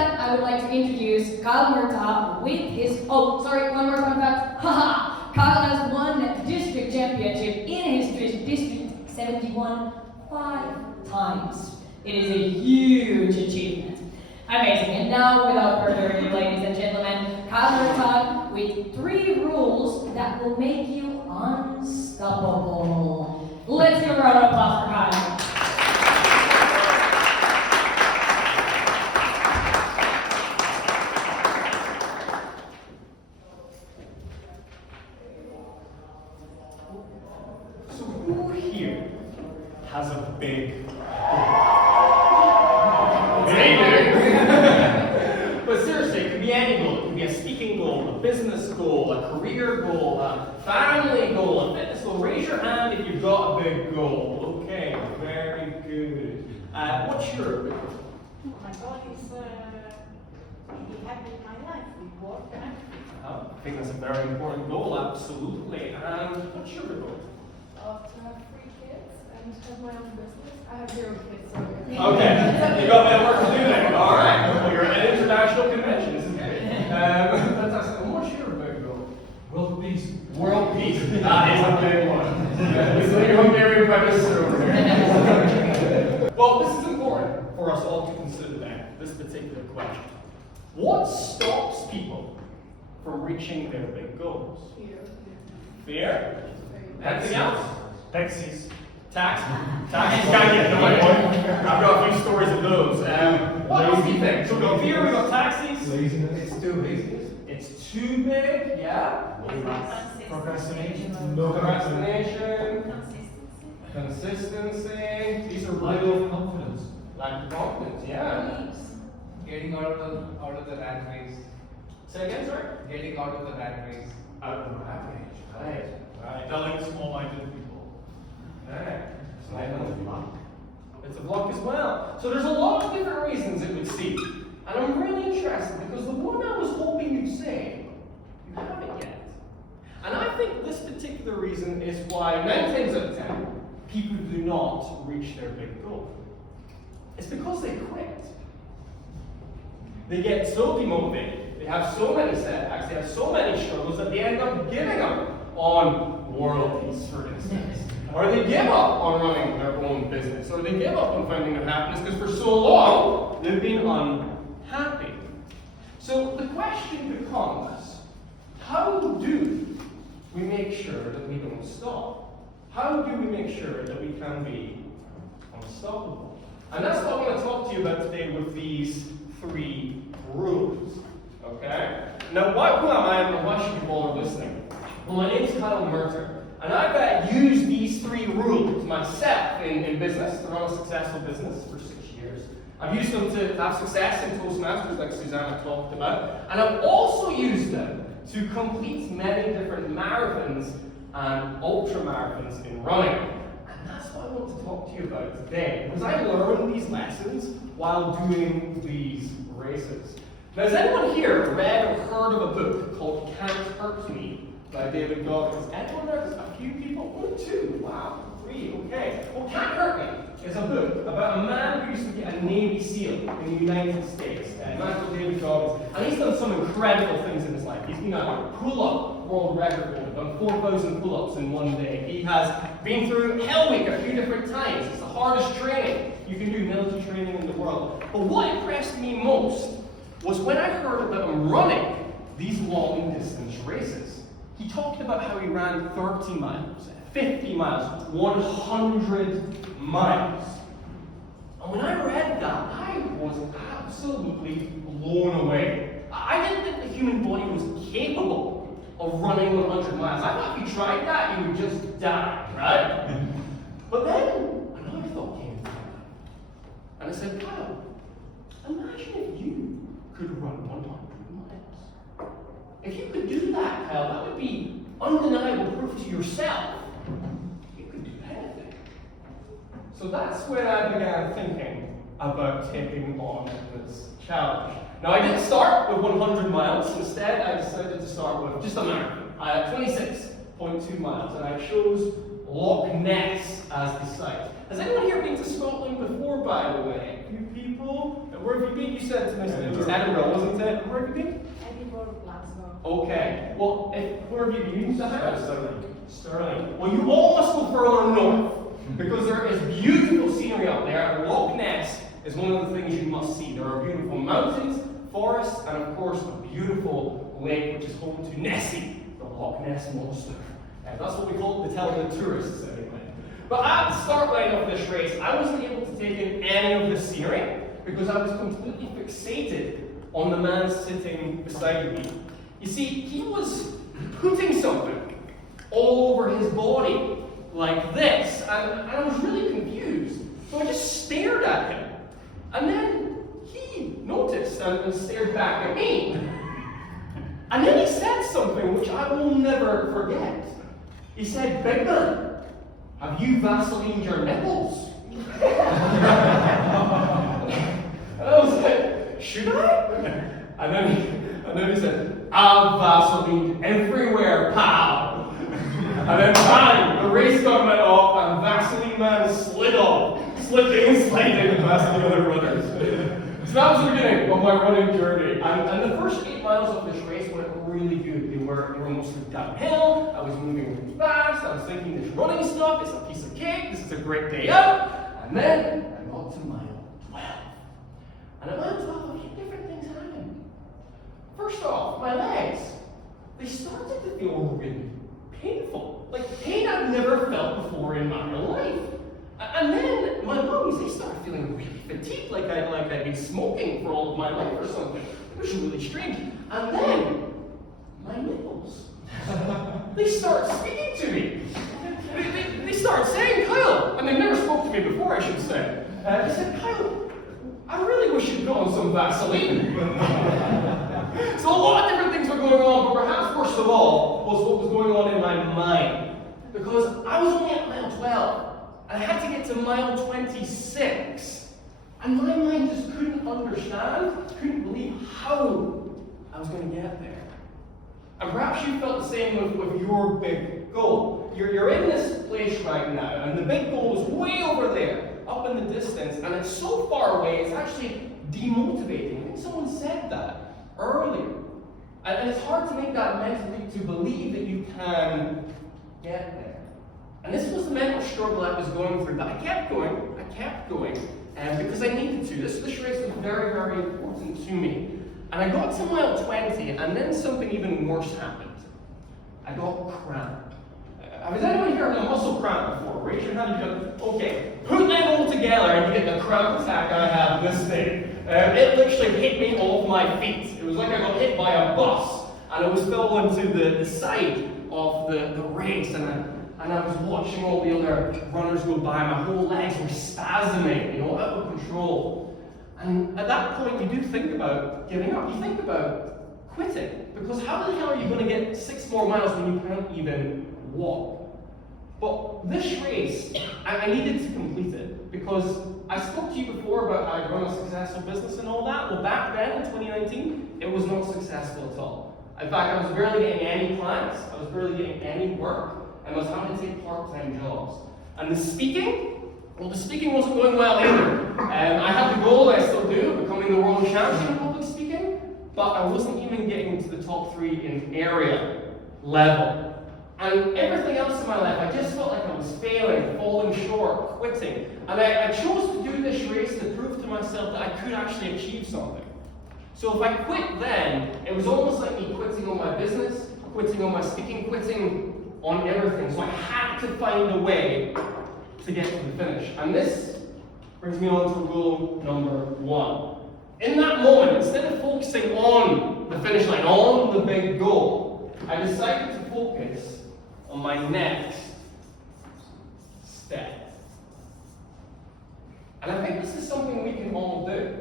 that, I would like to introduce Kyle Murtaugh with his, oh, sorry, one more fun fact. Haha! Kyle has won the district championship in his district 71 5 times. It is a huge achievement. Amazing. And now, without further ado, ladies and gentlemen, Kyle Murtaugh with 3 rules that will make you unstoppable. Let's give a round of applause for Kyle. So who here has a big But seriously, it could be any goal. It could be a speaking goal, a business goal, a career goal, a family goal, a fitness goal. Raise your hand if you've got a big goal. Okay, very good. What's your big goal? My goal is to be happy in my life with work and everything. I think that's a very important goal, absolutely. And what's your big goal? To have 3 kids and have my own business. I have 0 kids, so Okay, you got a bit of work to do then. All right, well, you're at an international convention. This is good. Fantastic. And what's your big goal? World peace. World peace. That is a big one. Listen to your Hungarian Prime Minister over there. Well, this is important for us all to consider then, this particular question. What stops people from reaching their big goals? Fear? Anything else? Taxis. Taxis can't get no one. I've got a few stories of those. What else do you think? So we've got fear, we've got taxis. Laziness. It's too big. It's too big, yeah. Procrastination. Procrastination. Consistency. Consistency. These are Lack real of confidence. lack of confidence, yeah. Getting out of the rat race. Say again, sorry? Getting out of the rat race. Out of the rat race. Right. Telling small-minded people. Right. It's a block as well. So there's a lot of different reasons it would seem. And I'm really interested because the one I was hoping you'd say, you haven't yet. And I think this particular reason is why 9 times out of 10, people do not reach their big goal. It's because they quit. They get so demotivated, they have so many setbacks, they have so many struggles that they end up giving up on world peace, for instance. Or they give up on running their own business, or they give up on finding their happiness because for so long they've been unhappy. So the question becomes, how do we make sure that we don't stop? How do we make sure that we can be unstoppable? And that's what I want to talk to you about today with these 3 rules. Okay? Now, who am I and why should you bother listening? Well, my name is Kyle Murtaugh. And I've used these 3 rules myself in business, to run a successful business for 6 years. I've used them to have success in Toastmasters, like Susanna talked about. And I've also used them to complete many different marathons and ultramarathons in running. And that's what I want to talk to you about today, because I learned these lessons while doing these races. Now, has anyone here read or heard of a book called Can't Hurt Me by David Goggins? Anyone there? A few people? 1, 2, wow, 3, okay. Well, Can't Hurt Me is a book about a man who used to be a Navy SEAL in the United States, a man called David Goggins. And he's done some incredible things in his life. He's been a pull-up world record holder, done 4,000 pull-ups in one day. He has been through Hell Week a few different times. It's the hardest training you can do, military training in the world. But what impressed me most was when I heard about him running these long distance races. He talked about how he ran 30 miles, 50 miles, 100 miles. And when I read that, I was absolutely blown away. I didn't think the human body was capable of running 100 miles. I thought if you tried that, you would just die, right? But then another thought came to me. And I said, Kyle, imagine if you could run 100 miles. If you could do that, Kyle, that would be undeniable proof to yourself. You could do anything. So that's when I began thinking about taking on this challenge. Now, I didn't start with 100 miles. Instead, I decided to start with just a marathon. I had 26.2 miles, and I chose Loch Ness as the site. Has anyone here been to Scotland before, by the way? A few people? Where have you been? You said to me it was Edinburgh, wasn't it? Where have you been? Edinburgh, Glasgow. Okay. Well, where have you been? Sterling. Sterling. Well, you all must go further north because there is beautiful scenery up there. Loch Ness is one of the things you must see. There are beautiful mountains, forests, and of course a beautiful lake which is home to Nessie, the Loch Ness monster. And that's what we call it to tell the tourists anyway. But at the start line of this race, I wasn't able to take in any of the scenery because I was completely fixated on the man sitting beside me. You see, he was putting something all over his body like this, and I was really confused. So I just stared at him. And then he noticed and stared back at me. And then he said something which I will never forget. He said, "Big man, have you Vaselined your nipples?" And I was like, "Should I?" And then he said, "I've Vaselined everywhere, pal." And then bang, the race gun went off and Vaseline Man slid off, slipping and sliding past the other runners. So that was the beginning of my running journey. And the first 8 miles of this race went really good. They were mostly downhill. I was moving really fast. I was thinking, this running stuff is a piece of cake. This is a great day out. And then I got to mile 12. And at mile 12, a few different things happened. First off, my legs, they started to feel really painful. Like pain I've never felt before in my life. And then my lungs, they started feeling really fatigued, like I'd been smoking for all of my life or something. It was really strange. And then my nipples, they start speaking to me. They start saying, "Kyle," and they never spoke to me before, I should say. They said, "Kyle, I really wish you'd put on some Vaseline." So a lot of different things were going on, but perhaps worst of all was what was going on in my mind. Because I was only at mile 12, and I had to get to mile 26. And my mind just couldn't understand, couldn't believe how I was going to get there. And perhaps you felt the same with your big goal. You're in this place right now, and the big goal is way over there, up in the distance, and it's so far away, it's actually demotivating. I think someone said that earlier. And it's hard to make that mental leap to believe that you can get there. And this was the mental struggle I was going through, but I kept going, because I needed to. This race was very, very important to me. And I got to mile 20, and then something even worse happened. I got cramp. Has anyone here had a muscle cramp before? Raise your hand and go, okay. Put them all together and you get the cramp attack I had this day. It literally hit me off my feet. It was like I got hit by a bus, and I was fell into the side of the race, and I was watching all the other runners go by. My whole legs were spasming, out of control. And at that point, you do think about giving up. You think about quitting, because how the hell are you going to get 6 more miles when you can't even walk? But this race, I needed to complete it, because I spoke to you before about how I run a successful business and all that. Well, back then in 2019, it was not successful at all. In fact, I was barely getting any clients. I was barely getting any work. And I was having to take part-time jobs. And the speaking wasn't going well either. I had the goal, I still do, of becoming the world champion in public speaking, but I wasn't even getting to the top 3 in area level. And everything else in my life, I just felt like I was failing, falling short, quitting. And I chose to do this race to prove to myself that I could actually achieve something. So if I quit then, it was almost like me quitting on my business, quitting on my speaking, quitting on everything. So I had to find a way to get to the finish. And this brings me on to rule number 1. In that moment, instead of focusing on the finish line, on the big goal, I decided to focus on my next step. And I think this is something we can all do.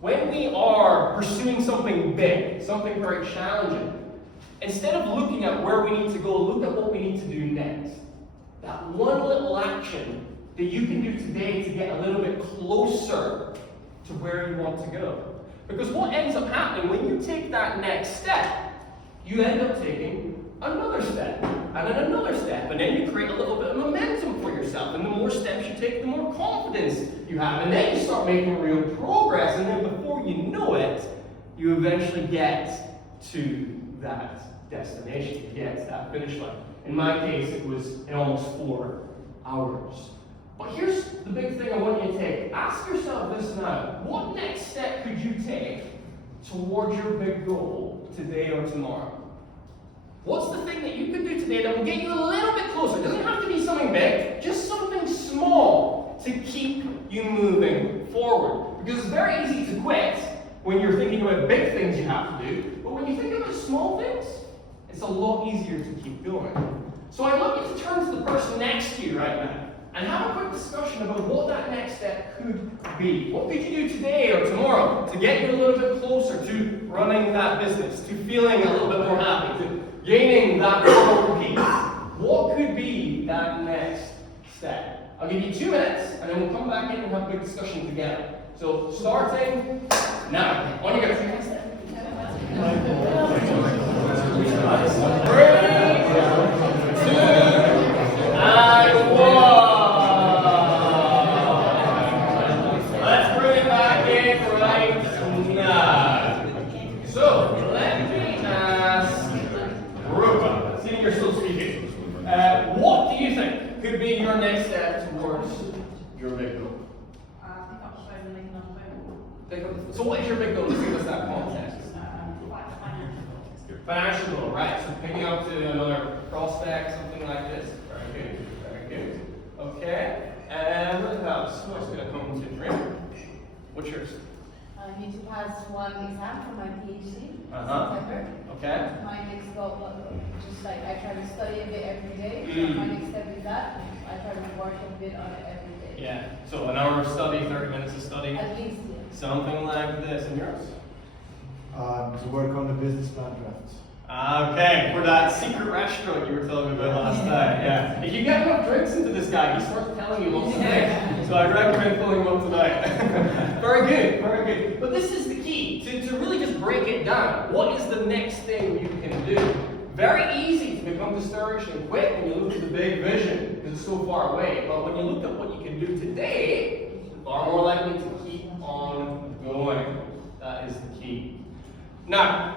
When we are pursuing something big, something very challenging, instead of looking at where we need to go, look at what we need to do next. That one little action that you can do today to get a little bit closer to where you want to go. Because what ends up happening when you take that next step, you end up taking another step, and then another step, and then you create a little bit of momentum for yourself. And the more steps you take, the more confidence you have. And then you start making real progress, and then before you know it, you eventually get to that destination, you get to that finish line. In my case, it was in almost 4 hours. But here's the big thing I want you to take. Ask yourself this now. What next step could you take towards your big goal today or tomorrow? What's the thing that you could do today that will get you a little bit closer? It doesn't have to be something big, just something small to keep you moving forward. Because it's very easy to quit when you're thinking about big things you have to do, but when you think about small things, it's a lot easier to keep going. So I'd love you to turn to the person next to you right now and have a quick discussion about what that next step could be. What could you do today or tomorrow to get you a little bit closer to running that business, to feeling a little bit more happy, to gaining that more peace? What could be that next step? I'll give you 2 minutes, and then we'll come back in and have a big discussion together. So, starting now. On you go. 3, 2, and 1. Let's bring it back in right now. So, let me ask Rupa, seeing you're still speaking, what do you think could be your next step towards your big goal? So what is your big goal? Let's give us that context. Financial goal, right? So picking up to another prospect, something like this. Very good, very good. Okay, and what else? What's going to come to dream? What's yours? I need to pass one exam for my PhD in Uh-huh. September. Okay. My next goal, just like I try to study a bit every day. So Mm. my next step is that I try to work a bit on it every day. Yeah, so an hour of study, 30 minutes of study. At least, yeah. Something like this. And yours? To work on the business plan draft. Okay, for that secret restaurant you were telling me about last night. Yeah. If you get enough drinks into this guy, he starts telling you lots of things. So I recommend filling him up tonight. Very good, very good. But this is the key, to really just break it down. What is the next thing you can do? Very easy to become discouraged and quit when you look at the big vision, because it's so far away. But when you look at what you can do today, you're far more likely to keep on going. That is the key. Now,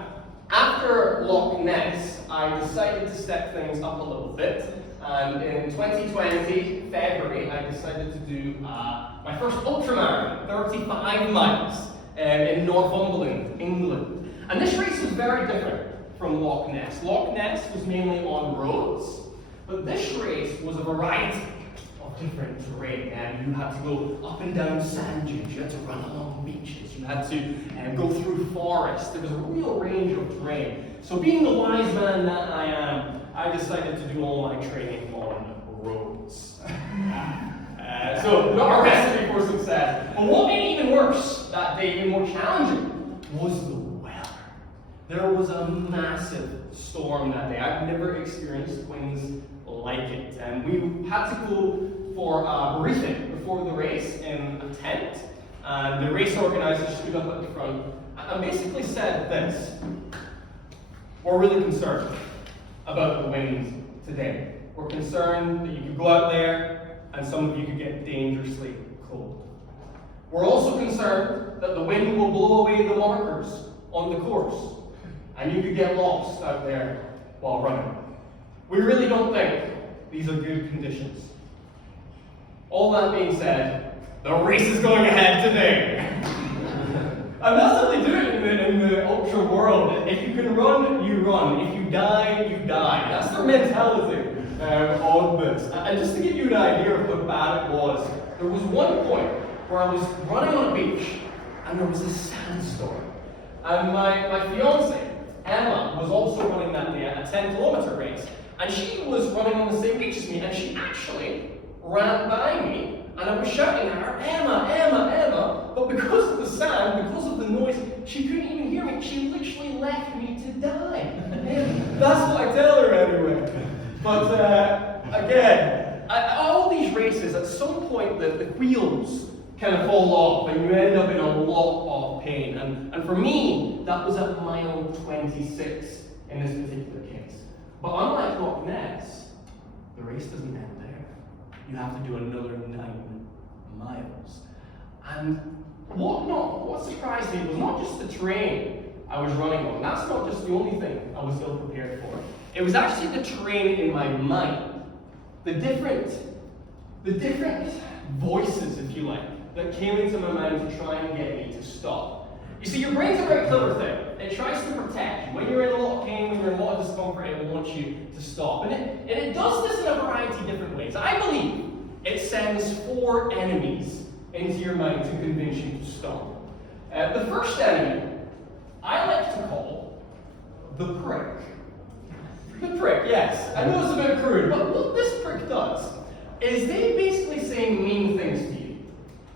after Loch Ness, I decided to step things up a little bit. And in 2020, February, I decided to do my first ultramarathon, 35 miles, in Northumberland, England. And this race was very different from Loch Ness. Loch Ness was mainly on roads, but this race was a variety of different terrain. And you had to go up and down sand dunes, you had to run along beaches, you had to go through forests. There was a real range of terrain. So being the wise man that I am, I decided to do all my training on roads. So not a recipe for success. But what made it even worse that day, even more challenging, was the weather. There was a massive storm that day. I've never experienced winds like it. And we had to go for a briefing before the race in a tent. And the race organizer stood up at the front and basically said this: "We're really concerned about the winds today. We're concerned that you could go out there and some of you could get dangerously cold. We're also concerned that the wind will blow away the markers on the course and you could get lost out there while running. We really don't think these are good conditions. All that being said, the race is going ahead today." And that's how they do it in the ultra world. If you can run, you run. If you die, you die. That's their mentality on this. And just to give you an idea of how bad it was, there was one point where I was running on a beach and there was a sandstorm. And my fiance, Emma, was also running that day a 10-kilometer race. And she was running on the same beach as me, and she actually ran by me. And I was shouting at her, "Emma, Emma, Emma," but because of the sound, because of the noise, she couldn't even hear me. She literally left me to die. That's what I tell her anyway. But again, all these races, at some point the wheels kind of fall off and you end up in a lot of pain. And for me, that was at mile 26 in this particular case. But unlike Loch Ness, the race doesn't end there. You have to do another 9 miles. And what surprised me was not just the terrain I was running on. That's not just the only thing I was ill prepared for. It was actually the terrain in my mind. The different voices, if you like, that came into my mind to try and get me to stop. You see, your brain's a very clever thing. It tries to protect you. When you're in a lot of pain, when you're in a lot of discomfort, it will want you to stop. And it does this in a variety of different ways. I believe it sends 4 enemies into your mind to convince you to stop. The first enemy I like to call the prick. The prick, yes. I know it's a bit crude, but what this prick does is they basically say mean things to you.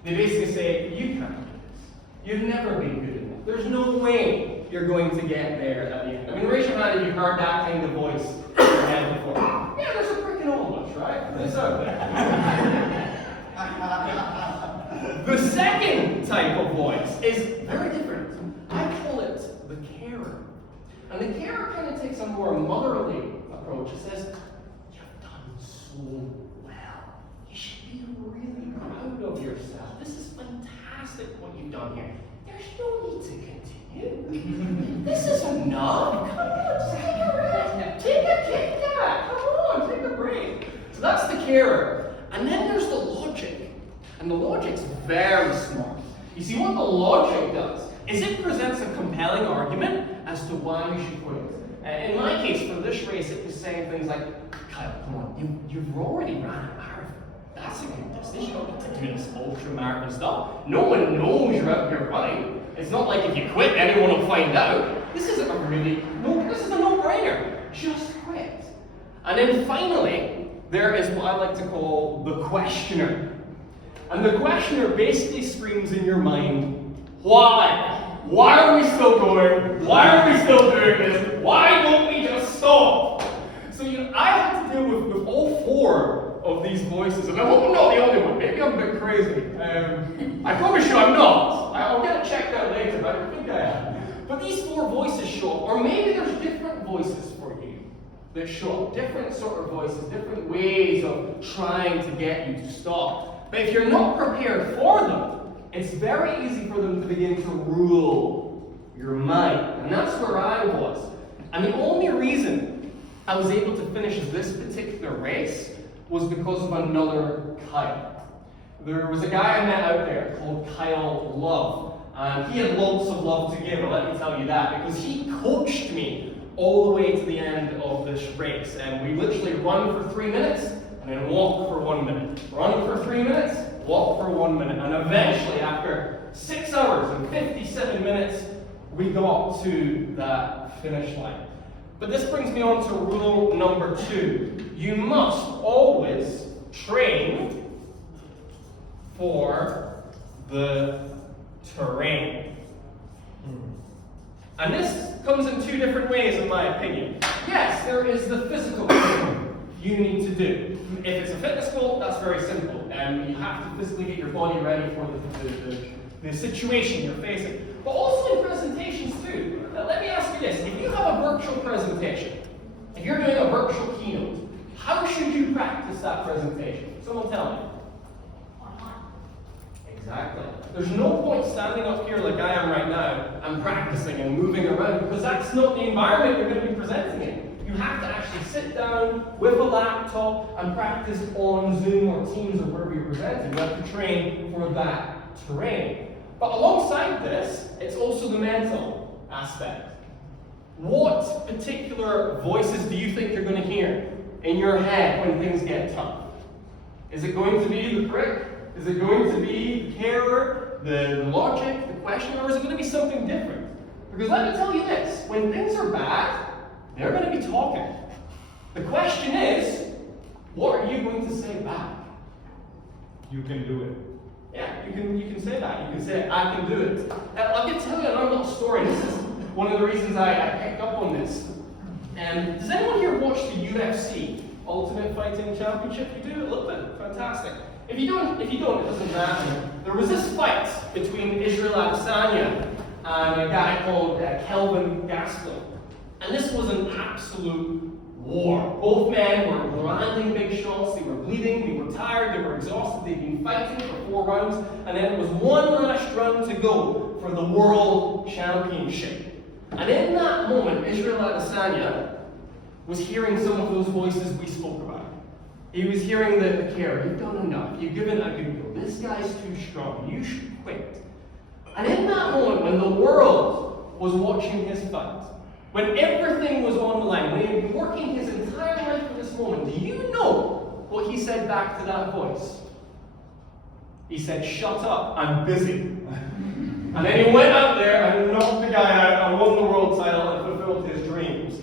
They basically say, you can't do this. You've never been good enough. There's no way you're going to get there at the end. I mean, raise your hand if you've heard that kind of voice in your head before. Yeah, there's a prick in all of us, right? It's out there. The second type of voice is very different. I call it the carer. And the carer kind of takes a more motherly approach. It says, you've done so well. You should be really proud of yourself. This is fantastic what you've done here. There's no need to continue. This is enough. Come on, just take a rest. Take a Kit Kat. Come on, take a break. So that's the carer. And then there's the logic. And the logic's very smart. You see, what the logic does is it presents a compelling argument as to why you should quit. In my case, for this race, it was saying things like, Kyle, come on, you've already ran a marathon. That's a good distance. You don't need to do this ultra-marathon stuff. No one knows you're out here running. It's not like if you quit, everyone will find out. This is a no-brainer. Just quit. And then finally, there is what I like to call the questioner. And the questioner basically screams in your mind, why? Why are we still going? Why are we still doing this? Why don't we just stop? So I have to deal with all 4 of these voices, and I hope I'm not the only one. Maybe I'm a bit crazy. I promise you I'm not. I'll get it checked out later, but I don't think I am. But these 4 voices show up, or maybe there's different voices for you that show up. Different sort of voices, different ways of trying to get you to stop. But if you're not prepared for them, it's very easy for them to begin to rule your mind. And that's where I was. And the only reason I was able to finish this particular race was because of another Kyle. There was a guy I met out there called Kyle Love. And he had lots of love to give, let me tell you that, because he coached me all the way to the end of this race. And we literally run for 3 minutes, and then walk for 1 minute. Run for 3 minutes, walk for 1 minute. And eventually, after 6 hours and 57 minutes, we got to that finish line. But this brings me on to rule number 2. You must always train for the terrain. And this comes in 2 different ways, in my opinion. Yes, there is the physical training you need to do. If it's a fitness goal, that's very simple. You have to physically get your body ready for the situation you're facing. But also in presentations too. Now, let me ask you this. If you have a virtual presentation, if you're doing a virtual keynote, how should you practice that presentation? Someone tell me. Exactly. There's no point standing up here like I am right now and practicing and moving around, because that's not the environment you're going to be presenting in. You have to actually sit down with a laptop and practice on Zoom or Teams or wherever you're presenting. You have to train for that terrain. But alongside this, it's also the mental aspect. What particular voices do you think you're going to hear in your head when things get tough? Is it going to be the prick? Is it going to be the carer, the logic, the question, or is it going to be something different? Because let me tell you this, when things are bad, they're going to be talking. The question is, what are you going to say back? You can do it. Yeah, you can say that. You can say, I can do it. I'll get to tell you another little story. This is one of the reasons I picked up on this. Does anyone here watch the UFC, Ultimate Fighting Championship? You do? A little bit? Fantastic. If you don't, it doesn't matter. There was this fight between Israel Adesanya and a guy called Kelvin Gastelum. And this was an absolute war. Both men were landing big shots, they were bleeding, they were tired, they were exhausted, they'd been fighting for 4 rounds, and then it was one last round to go for the World Championship. And in that moment, Israel Adesanya was hearing some of those voices we spoke about. He was hearing the care, you've done enough, you've given a good go, this guy's too strong, you should quit. And in that moment, when the world was watching his fight, when everything was on the line, when he had been working his entire life for this moment, do you know what he said back to that voice? He said, shut up, I'm busy. And then he went out there and knocked the guy out and won the world title and fulfilled his dreams.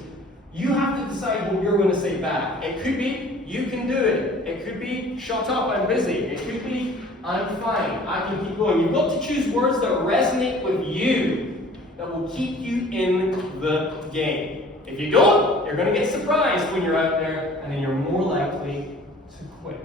You have to decide what you're going to say back. It could be, you can do it. It could be, shut up, I'm busy. It could be, I'm fine, I can keep going. You've got to choose words that resonate with you, that will keep you in the game. If you don't, you're going to get surprised when you're out there, and then you're more likely to quit.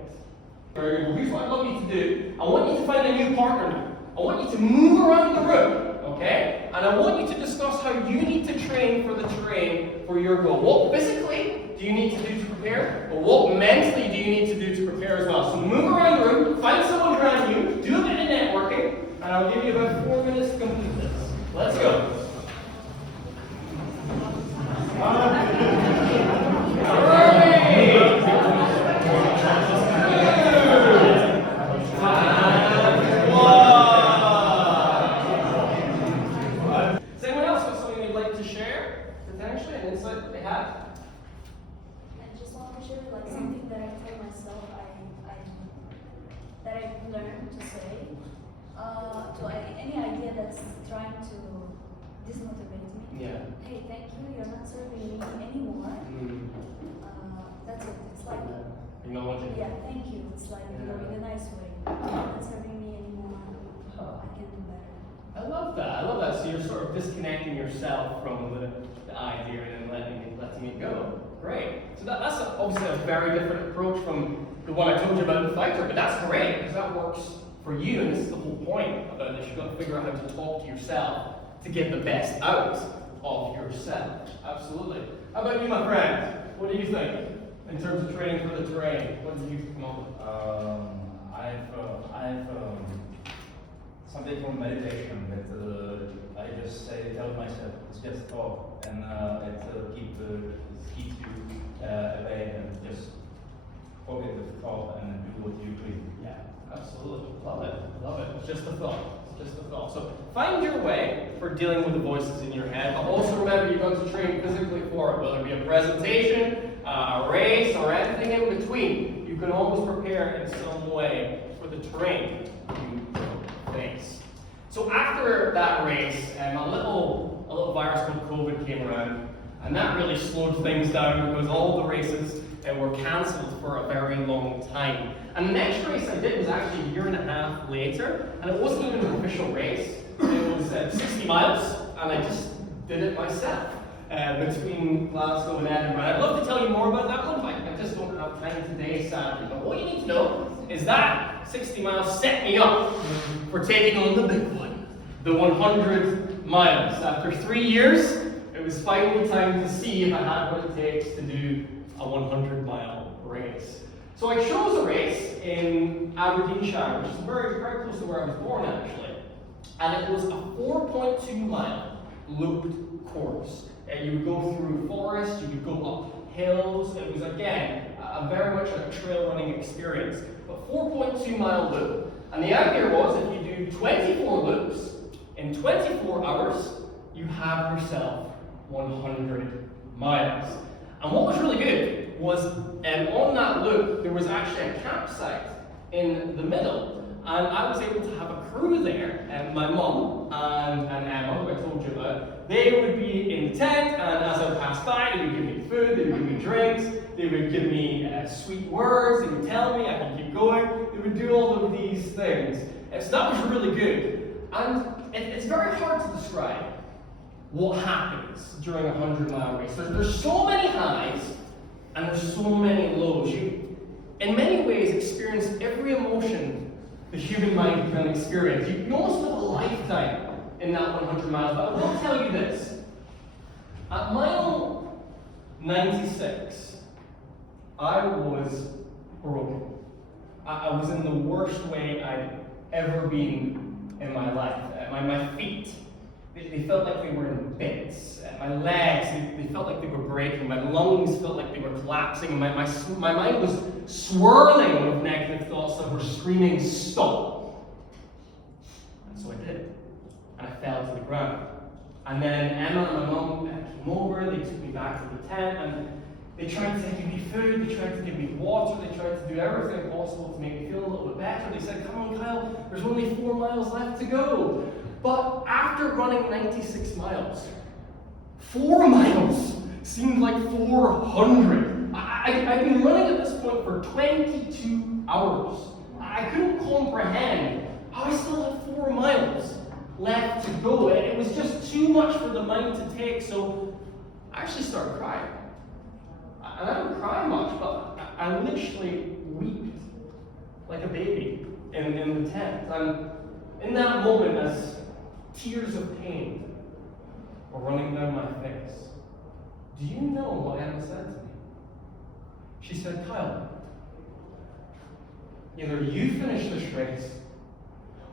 Here's what I want you to do. I want you to find a new partner now. I want you to move around the room, okay? And I want you to discuss how you need to train for the terrain for your goal. What physically do you need to do to prepare? Or what mentally do you need to do to prepare as well? So move around the room, find someone around you, do a bit of networking, and I'll give you about 4 minutes to complete this. Let's go. Any idea that's trying to dismotivate me? Yeah. Hey, thank you, you're not serving me anymore. That's it. It's like, acknowledging. yeah, thank you. It's like, you know, in a nice way. You're not serving me anymore. I can do better. I love that. I love that. So you're sort of disconnecting yourself from the idea and then letting it go. Great. So that's obviously a very different approach from the one I told you about the fighter, but that's great because that works for you, and this is the whole point about this. You've got to figure out how to talk to yourself to get the best out of yourself. Absolutely. How about you, my friend? What do you think in terms of training for the terrain? What did you come up with? I've something from meditation that I just tell myself it's just thought, and it keeps you away and just forget the thought and do what you do. Yeah. Absolutely. Love it. Love it. It's just a thought. It's just a thought. So find your way for dealing with the voices in your head, but also remember you've got to train physically for it, whether it be a presentation, a race, or anything in between. You can always prepare in some way for the terrain you face. So after that race, a little virus called COVID came around, and that really slowed things down because all the races were cancelled for a very long time. And the next race I did was actually a 1.5 years later, and it wasn't even an official race. It was 60 miles, and I just did it myself between Glasgow and Edinburgh. I'd love to tell you more about that one, but I just don't have time today, sadly. But what you need to know is that 60 miles set me up for taking on the big one, the 100 miles. After 3 years, it was finally time to see if I had what it takes to do a 100-mile race. So I chose a race in Aberdeenshire, which is very, very close to where I was born actually. And it was a 4.2-mile looped course. You would go through forests, you would go up hills. It was, again, very much a trail running experience. But 4.2-mile loop. And the idea was if you do 24 loops, in 24 hours, you have yourself 100 miles. And what was really good was on that loop, there was actually a campsite in the middle. And I was able to have a crew there. And my mum and Emma, who I told you about, they would be in the tent, and as I passed by, they would give me food, they would give me drinks, they would give me sweet words, they would tell me I can keep going, they would do all of these things. And so that was really good. And it's very hard to describe what happens during a 100-mile race. There's so many highs and there's so many lows. You, in many ways, experience every emotion the human mind can experience. You almost live a lifetime in that 100 miles. But I will tell you this. At mile 96. I was broken. I was in the worst way I'd ever been in my life. My feet, they felt like they were in bits. My legs, they felt like they were breaking. My lungs felt like they were collapsing. My mind was swirling with negative thoughts that were screaming, stop. And so I did. And I fell to the ground. And then Emma and my mum came over, they took me back to the tent, and they tried to give me food, they tried to give me water, they tried to do everything possible to make me feel a little bit better. They said, come on, Kyle, there's only 4 miles left to go. But after running 96 miles, 4 miles seemed like 400. I'd been running at this point for 22 hours. I couldn't comprehend how I still had 4 miles left to go. It was just too much for the mind to take, so I actually started crying. And I don't cry much, but I literally wept like a baby in the tent. And in that moment, as tears of pain were running down my face, do you know what Emma said to me? She said, Kyle, either you finish this race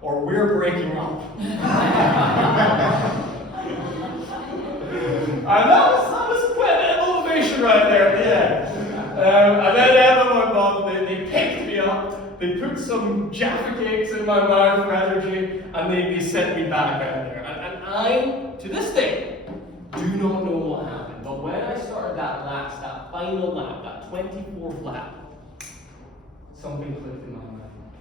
or we're breaking up. And that was quite a bit of motivation right there at the end. And then Emma and my mum, they picked me up, they put some Jaffa cakes in my mouth for energy, and they sent me back out there. And I, to this day, do not know what happened. But when I started that final lap, that 24th lap, something clicked in my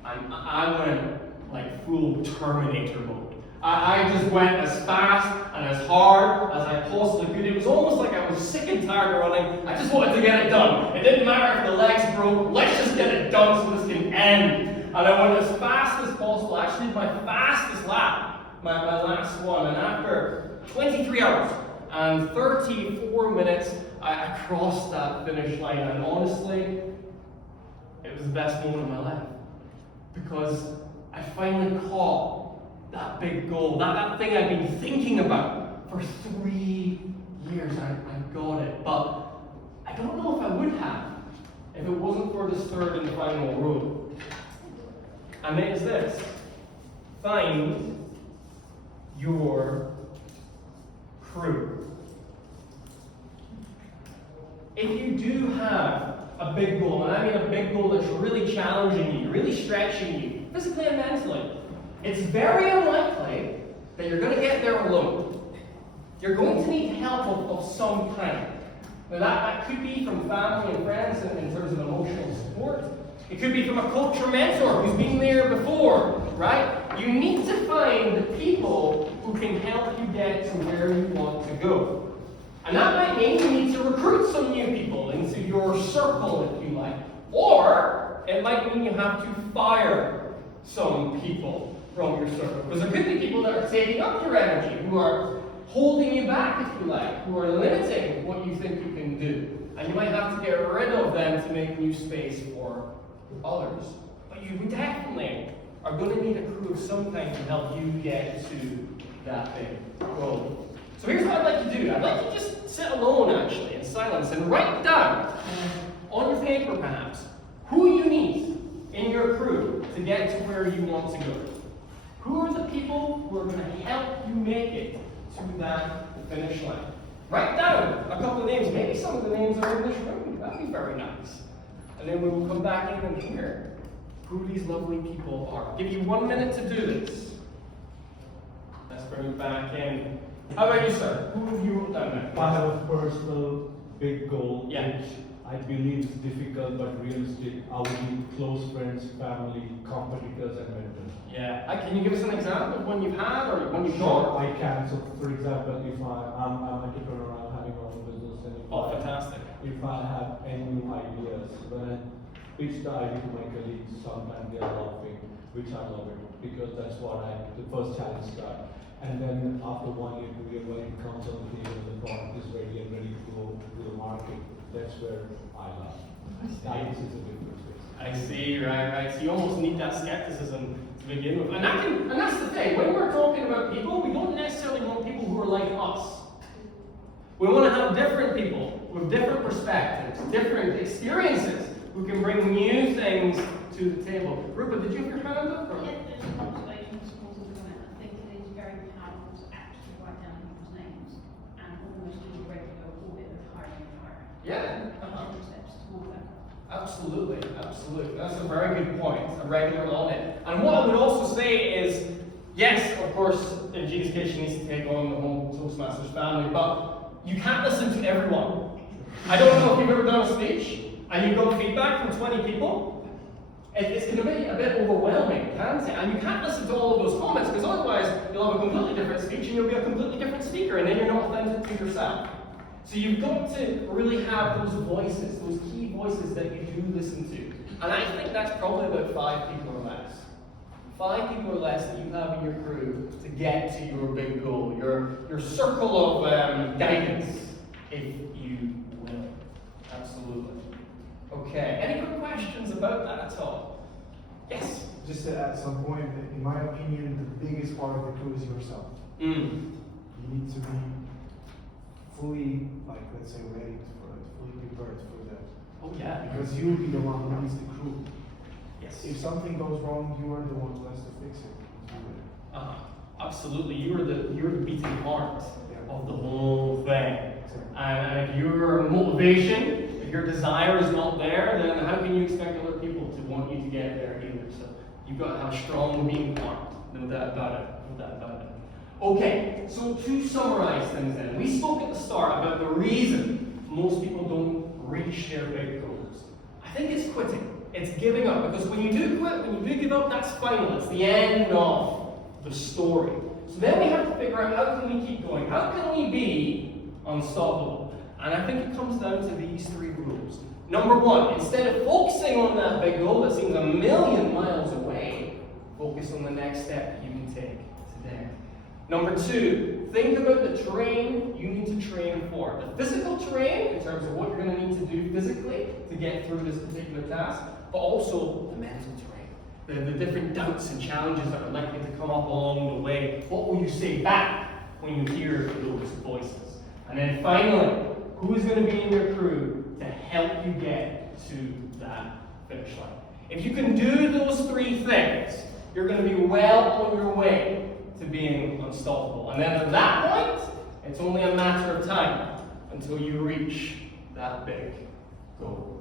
mind. I went like full Terminator mode. I just went as fast and as hard as I possibly could. It was almost like I was sick and tired of running. I just wanted to get it done. It didn't matter if the legs broke. Let's just get it done so this can end. And I went as fast as possible. I actually did my fastest lap, my last one. And after 23 hours and 34 minutes, I crossed that finish line. And honestly, it was the best moment of my life. Because I finally caught that big goal, that thing I've been thinking about for 3 years. I got it, but I don't know if I would have if it wasn't for this third and final rule. And it is this: find your crew. If you do have a big goal, and I mean a big goal that's really challenging you, really stretching you, physically and mentally, it's very unlikely that you're going to get there alone. You're going to need help of some kind. Now that could be from family and friends in terms of emotional support. It could be from a coach or mentor who's been there before, right? You need to find the people who can help you get to where you want to go. And that might mean you need to recruit some new people into your circle, if you like. Or it might mean you have to fire some people from your circle. Because there could be people that are taking up your energy, who are holding you back, if you like, who are limiting what you think you can do. And you might have to get rid of them to make new space for others. But you definitely are going to need a crew of some kind to help you get to that big goal. So here's what I'd like to do. I'd like to just sit alone, actually, in silence, and write down, on your paper perhaps, who you need in your crew to get to where you want to go. Who are the people who are going to help you make it to that finish line? Write down a couple of names. Maybe some of the names are in this room. That'd be very nice. And then we will come back in and hear who these lovely people are. I'll give you 1 minute to do this. Let's bring it back in. How about you, sir? Who have you wrote down there? I have a personal big goal, Yeah. which I believe is difficult but realistic. I would need close friends, family, competitors, and mentors. Yeah. Can you give us an example of one you've had or one you've Sure, got? I can. So, for example, if I'm an entrepreneur, I'm having my own business, and Fantastic. if I have any new ideas, when I pitch the idea to my colleagues, sometimes they are laughing, which I love it, because that's what the first challenge start. And then after 1 year, 2 years, when it comes on the table and the product is ready and ready to go to the market, that's where I love. Science is a different space. I see, right. So you almost need that skepticism to begin with. And that's the thing. When we're talking about people, we don't necessarily want people who are like us. We want to have different people with different perspectives, different experiences, who can bring new things to the table. Rupert, did you have your hand up? Or? Yeah, there's an observation of schools at the moment. I think it is very powerful to actually write down people's names and almost do a regular audit of hiring and firing. Yeah. Different steps toward that. Absolutely, absolutely. That's a very good point, a regular audit. And what I would also say is, yes, of course, education needs to take on the whole Toastmasters family, but you can't listen to everyone. I don't know if you've ever done a speech and you've got feedback from 20 people. It's going to be a bit overwhelming, can't it? And you can't listen to all of those comments because otherwise you'll have a completely different speech and you'll be a completely different speaker and then you're not authentic to yourself. So you've got to really have those voices, those key voices that you do listen to. And I think that's probably about 5 people or less. 5 people or less that you have in your crew to get to your big goal, your circle of guidance, if you will. Absolutely. Okay, any quick questions about that at all? Yes? Just to add some point, in my opinion, the biggest part of the crew is yourself. You need to be fully, like, let's say, ready for it, fully prepared for that. Oh yeah. Because you'll be the one who leads the crew. Yes. If something goes wrong, you are the one who has to fix it. Absolutely. You're the beating heart Yeah. of the whole thing. Exactly. And if your motivation, if your desire is not there, then how can you expect other people to want you to get there either? So you've got to have a strong beating heart. No doubt about it. No doubt about it. Okay, so to summarize things then, we spoke at the start about the reason most people don't reach their big goals. I think it's quitting. It's giving up. Because when you do quit, when you do give up, that's final. It's the end of the story. So then we have to figure out, how can we keep going? How can we be unstoppable? And I think it comes down to these 3 rules. Number 1, instead of focusing on that big goal that seems a million miles away, focus on the next step you can take today. Number 2, think about the terrain you need to train for. The physical terrain, in terms of what you're going to need to do physically to get through this particular task, but also the mental terrain. The different doubts and challenges that are likely to come up along the way. What will you say back when you hear those voices? And then finally, who is going to be in your crew to help you get to that finish line? If you can do those 3 things, you're going to be well on your way to being unstoppable. And then at that point, it's only a matter of time until you reach that big goal.